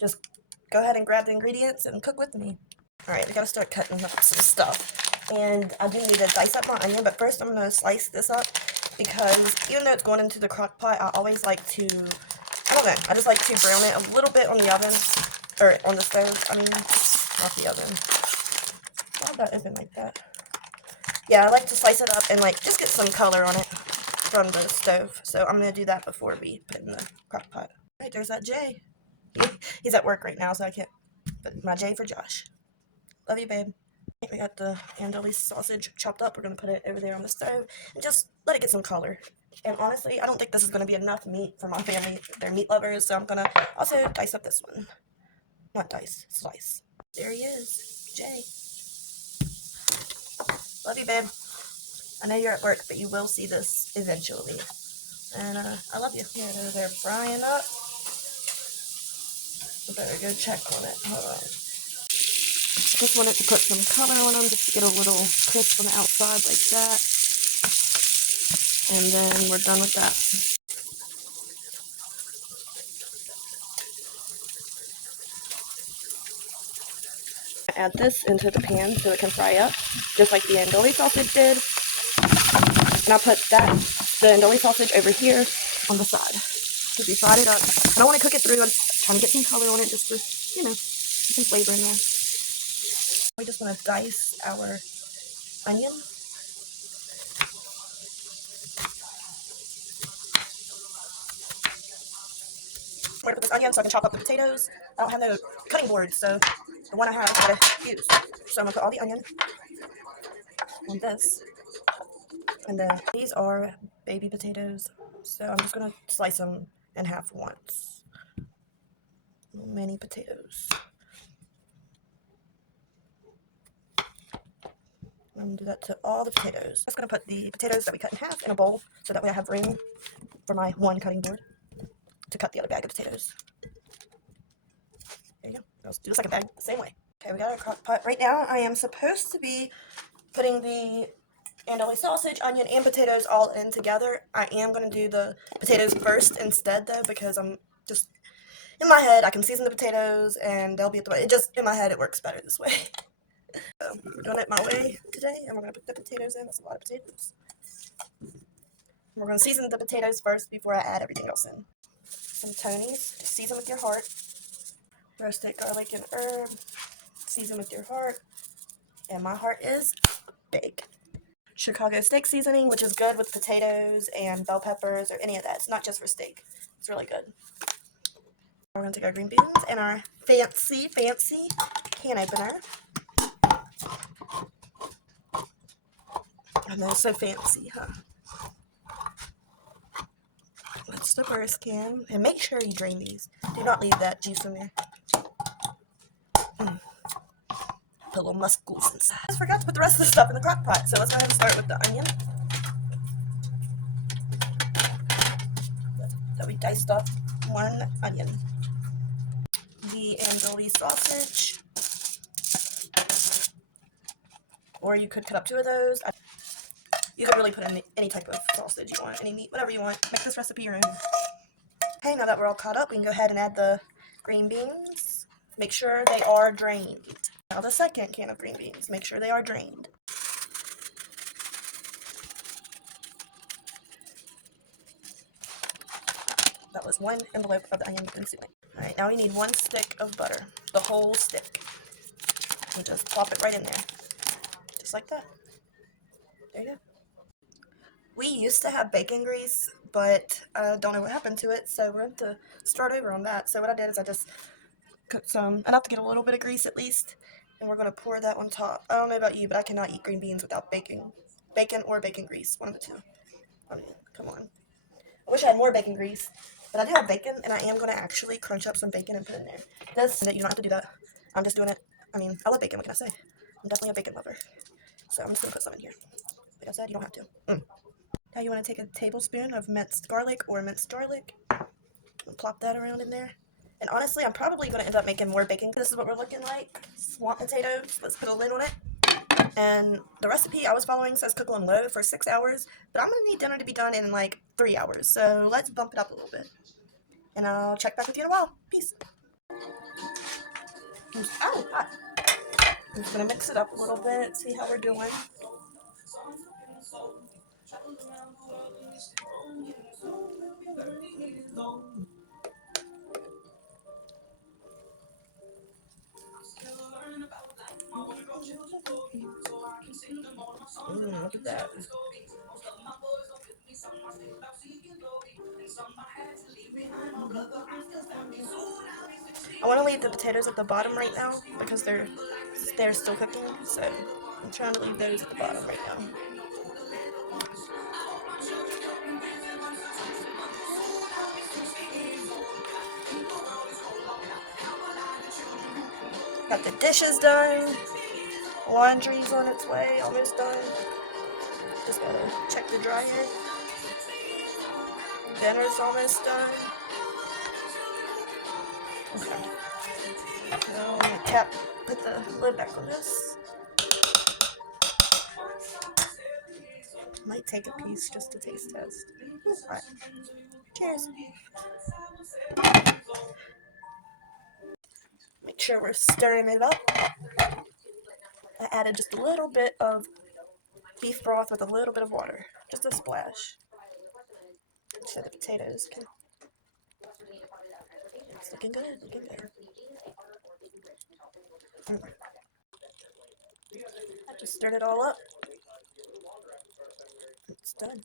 just go ahead and grab the ingredients and cook with me. Alright, we gotta start cutting up some stuff. And I do need to dice up my onion, but first I'm gonna slice this up because even though it's going into the crock pot, I always like to, I don't know, I just like to brown it a little bit on the oven, or on the stove, I mean, not the oven. Why did that open like that? Yeah, I like to slice it up and like just get some color on it from the stove. So I'm gonna do that before we put it in the crock pot. Alright, there's that J. He's at work right now, so I can't, but my J for Josh. Love you, babe. We got the andouille sausage chopped up. We're going to put it over there on the stove and just let it get some color. And honestly, I don't think this is going to be enough meat for my family. They're meat lovers, so I'm going to also dice up this one. Not dice, slice. There he is, Jay. Love you, babe. I know you're at work, but you will see this eventually. And I love you. Here, they're frying up. I better go check on it. Hold on. Just wanted to put some color on them just to get a little crisp on the outside like that. And then we're done with that. Add this into the pan so it can fry up, just like the andouille sausage did. And I'll put the andouille sausage over here on the side. Because we fried it up. I don't want to cook it through. I'm trying to get some color on it just to, you know, get some flavor in there. We just want to dice our onion. I'm going to put this onion so I can chop up the potatoes. I don't have no cutting board, so the one I have I gotta use. So I'm going to put all the onion on this. And then these are baby potatoes, so I'm just going to slice them in half once. Mini potatoes. I'm going to do that to all the potatoes. I'm just going to put the potatoes that we cut in half in a bowl so that way I have room for my one cutting board to cut the other bag of potatoes. There you go. I'll do this like a bag the same way. Okay, we got our crock pot. Right now I am supposed to be putting the andouille sausage, onion, and potatoes all in together. I am going to do the potatoes first instead though, because I'm just, in my head, I can season the potatoes and they'll be at the way. It just, in my head, it works better this way. So, we're doing it my way today, and we're going to put the potatoes in. That's a lot of potatoes. We're going to season the potatoes first before I add everything else in. Some Tonys, just season with your heart. Roasted garlic and herb, season with your heart. And my heart is big. Chicago steak seasoning, which is good with potatoes and bell peppers or any of that. It's not just for steak. It's really good. We're going to take our green beans and our fancy can opener. I know, so fancy, huh? That's the first can. And make sure you drain these. Do not leave that juice in there. Put a little muscles inside. I just forgot to put the rest of the stuff in the crock pot. So let's go ahead and start with the onion that we diced up. One onion. The andouille sausage. Or you could cut up 2 of those. You could really put in any type of sausage you want, any meat, whatever you want. Make this recipe your own. Okay, now that we're all caught up, we can go ahead and add the green beans. Make sure they are drained. Now the second can of green beans. Make sure they are drained. That was 1 envelope of the onion consuming. Alright, now we need 1 stick of butter. The whole stick. And just plop it right in there. Just like that. There you go. We used to have bacon grease, but I don't know what happened to it, so we're going to start over on that. So what I did is I just cooked some, enough to get a little bit of grease at least, and we're going to pour that on top. I don't know about you, but I cannot eat green beans without bacon. Bacon or bacon grease, one of the 2. I mean, come on. I wish I had more bacon grease, but I do have bacon, and I am going to actually crunch up some bacon and put it in there. This, you don't have to do that. I'm just doing it. I mean, I love bacon, what can I say? I'm definitely a bacon lover. So I'm just going to put some in here. Like I said, you don't have to. Now you want to take a tablespoon of minced garlic or minced garlic and plop that around in there. And honestly, I'm probably going to end up making more bacon. This is what we're looking like. Swamp potatoes. Let's put a lid on it. And the recipe I was following says cook on low for 6 hours, but I'm going to need dinner to be done in like 3 hours. So let's bump it up a little bit. And I'll check back with you in a while. Peace. Oh, hot. I'm just gonna mix it up a little bit, see how we're doing. Look at that. I want to leave the potatoes at the bottom right now because they're still cooking, so I'm trying to leave those at the bottom right now. Got the dishes done. Laundry's on its way, almost done. Just gotta check the dryer. Dinner's almost done. Okay. Now I'm gonna put the lid back on this. Might take a piece just to taste test. Alright. Cheers. Make sure we're stirring it up. I added just a little bit of beef broth with a little bit of water. Just a splash. So the potatoes can... It's looking good, looking good. I just stirred it all up. It's done.